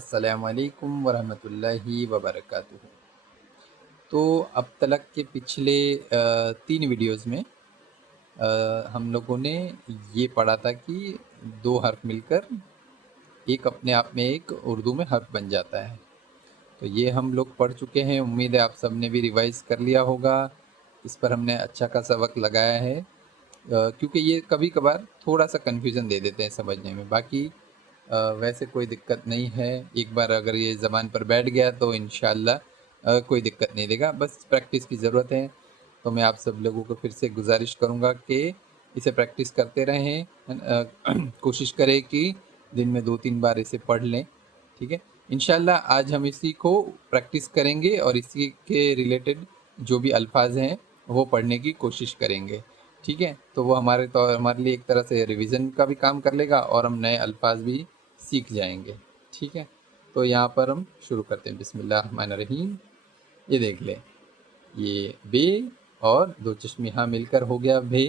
अस्सलाम वालेकुम वरहमतुल्लाहि वबरकातुहू। तो अब तक के पिछले 3 वीडियोज़ में हम लोगों ने ये पढ़ा था कि 2 हर्फ मिलकर एक अपने आप में एक उर्दू में हर्फ बन जाता है। तो ये हम लोग पढ़ चुके हैं, उम्मीद है आप सब ने भी रिवाइज़ कर लिया होगा। इस पर हमने अच्छा खासा वक़्त लगाया है क्योंकि ये कभी-कभार थोड़ा-सा कन्फ्यूज़न दे देते हैं समझने में। बाकी वैसे कोई दिक्कत नहीं है, एक बार अगर ये ज़बान पर बैठ गया तो इंशाअल्लाह कोई दिक्कत नहीं देगा, बस प्रैक्टिस की ज़रूरत है। तो मैं आप सब लोगों को फिर से गुज़ारिश करूँगा कि इसे प्रैक्टिस करते रहें। कोशिश करें कि दिन में 2-3 बार इसे पढ़ लें, ठीक है? इंशाअल्लाह आज हम इसी को प्रैक्टिस करेंगे और इसी के रिलेटेड जो भी अल्फाज हैं वो पढ़ने की कोशिश करेंगे, ठीक है? तो वो हमारे लिए एक तरह से रिवीजन का भी काम कर लेगा और हम नए अल्फाज भी सीख जाएंगे, ठीक है? तो यहाँ पर हम शुरू करते हैं। बिस्मिल्लाहिर्रहमानिर्रहीम। ये देख लें, ये बे और दो चश्मे यहाँ मिलकर हो गया भे,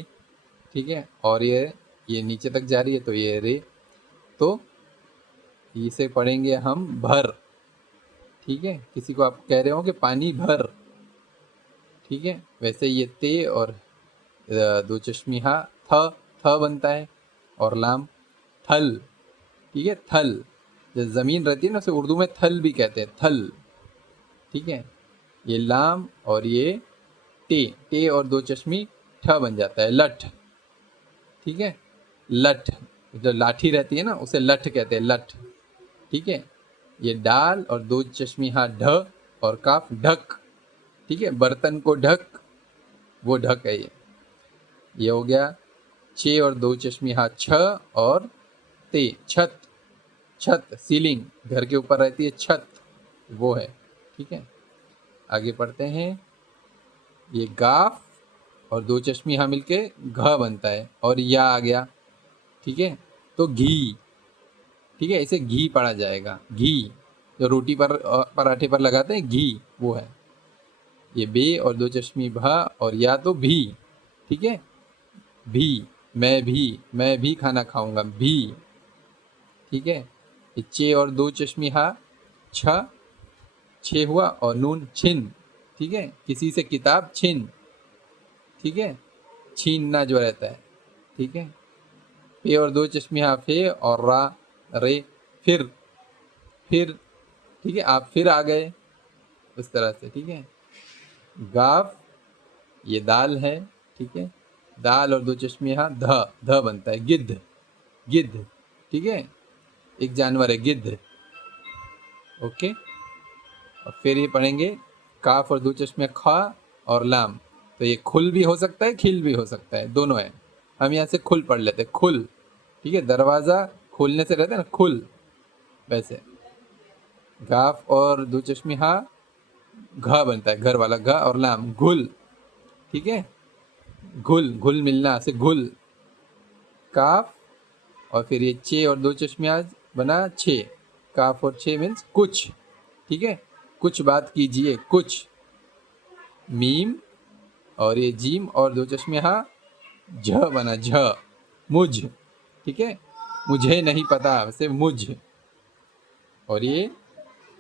ठीक है? और ये नीचे तक जा रही है तो ये रे। तो इसे पढ़ेंगे हम भर, ठीक है? किसी को आप कह रहे हो कि पानी भर, ठीक है? वैसे ये ते और दो चश्मिहा थ थ बनता है और लाम थल, ठीक है? थल जो ज़मीन रहती है ना उसे उर्दू में थल भी कहते हैं, थल, ठीक है? ये लाम और ये टे, टे और दो चश्मी ठ बन जाता है, लठ, ठीक है? लठ जो लाठी रहती है ना उसे लठ कहते हैं, लठ, ठीक है? ये डाल और दो चश्मी हाँ ढ और काफ ढक, ठीक है? बर्तन को ढक, वो ढक है ये हो गया। छे और दो चश्मी हाँ छ और ते छत, छत सीलिंग घर के ऊपर रहती है छत, वो है, ठीक है? आगे पढ़ते हैं। ये गाफ और दो चश्मी यहाँ मिलके घ बनता है और या आ गया, ठीक है? तो घी, ठीक है? इसे घी पढ़ा जाएगा, घी जो रोटी पर पराठे पर लगाते हैं घी, वो है। ये बे और दो चश्मी भा और या तो भी, ठीक है? भी, मैं भी खाना खाऊंगा, भी, ठीक है? ये चे और दो चश्मी हा छ, छे हुआ और नून छिन, ठीक है? किसी से किताब छिन, ठीक है? छीनना जो रहता है, ठीक है? पे और दो चश्मे हाँ फे और रा रे फिर, फिर, ठीक है? आप फिर आ गए, उस तरह से, ठीक है? गाफ ये दाल है, ठीक है? दाल और दो चश्मे हाँ ध, ध बनता है गिद्ध, गिद्ध, ठीक है? एक जानवर है गिद्ध, ओके? और फिर ये पढ़ेंगे काफ और दो चश्मे खा और लाम, तो ये खुल भी हो सकता है खिल भी हो सकता है, दोनों है। हम यहाँ से खुल पढ़ लेते हैं, खुल, ठीक है? दरवाज़ा खोलने से रहता है ना खुल, वैसे। गाफ और दो चश्मे हाँ घ बनता है घर वाला घ और लाम घुल, ठीक है? घुल, घुल मिलना से घुल। काफ और फिर ये चे और दो चश्मे आज बना छे, काफ और छे मीन्स कुछ, ठीक है? कुछ बात कीजिए, कुछ। मीम और ये जीम और दो चश्मे हाँ झ बना झ, मुझ, ठीक है? मुझे नहीं पता वैसे मुझ। और ये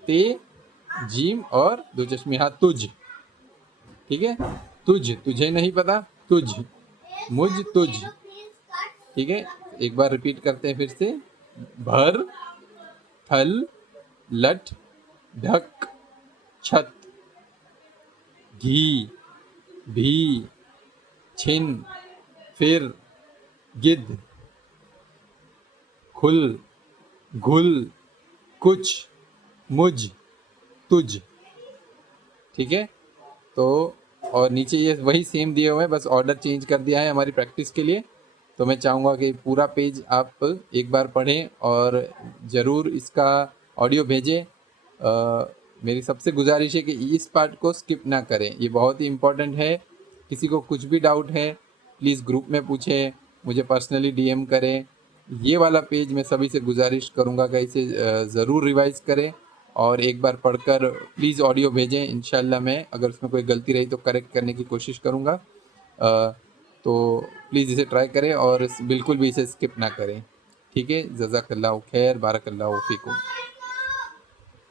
ते जीम और दो चश्मे हाँ तुझ, ठीक है? तुझ, तुझे नहीं पता तुझ, मुझ तुझ, ठीक है? एक बार रिपीट करते हैं फिर से। भर, थल, लठ, ढक, छत, घी, भी, छिन, फिर, गिद्ध, खुल, घुल, कुछ, मुझ, तुझ, ठीक है? तो और नीचे ये वही सेम दिए हुए हैं, बस ऑर्डर चेंज कर दिया है हमारी प्रैक्टिस के लिए। तो मैं चाहूँगा कि पूरा पेज आप एक बार पढ़ें और ज़रूर इसका ऑडियो भेजें। मेरी सबसे गुजारिश है कि इस पार्ट को स्किप ना करें, ये बहुत ही इम्पोर्टेंट है। किसी को कुछ भी डाउट है प्लीज़ ग्रुप में पूछें, मुझे पर्सनली डीएम करें। ये वाला पेज मैं सभी से गुजारिश करूँगा कि इसे ज़रूर रिवाइज़ करें और एक बार पढ़कर प्लीज़ ऑडियो भेजें। इंशाल्लाह मैं अगर उसमें कोई गलती रही तो करेक्ट करने की कोशिश करूँगा। तो प्लीज़ इसे ट्राई करें और बिल्कुल भी इसे स्किप ना करें, ठीक है? जज़ाकल्लाहु खैर, बारकल्लाहु फ़ीकुम।